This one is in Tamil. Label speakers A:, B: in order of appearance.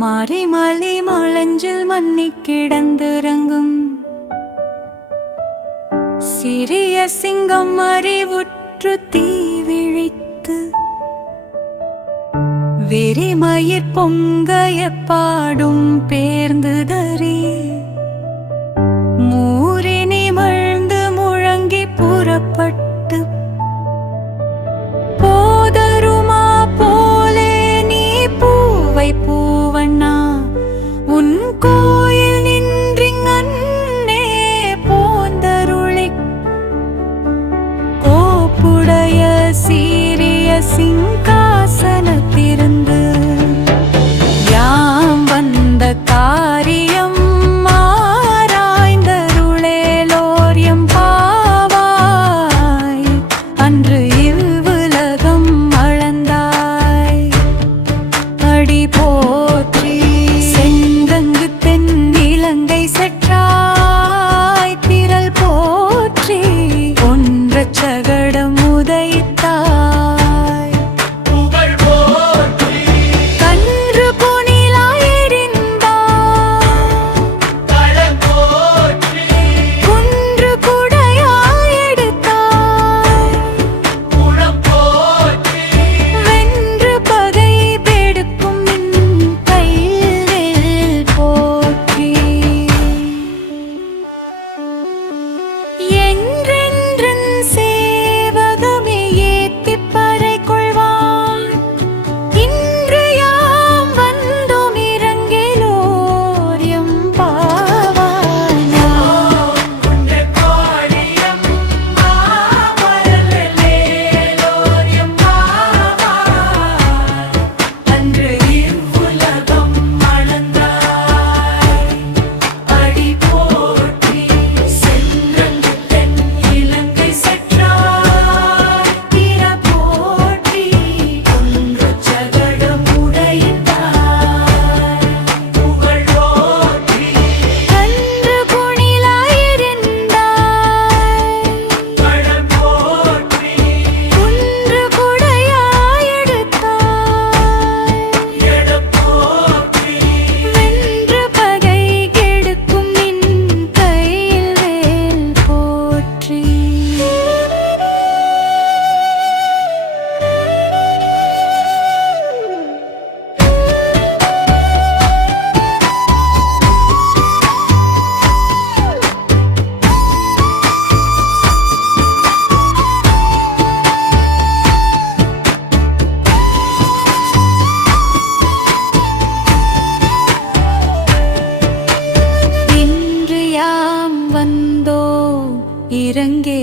A: மாறி மாரிமலை மலஞ்சில் மன்னி கிடந்திறங்கும். சிறிய சிங்கம் அறிவுற்று தீ விழித்து வெறிமயிர் பொங்கைய பாடும் பேர்ந்து தரி assim இறங்கே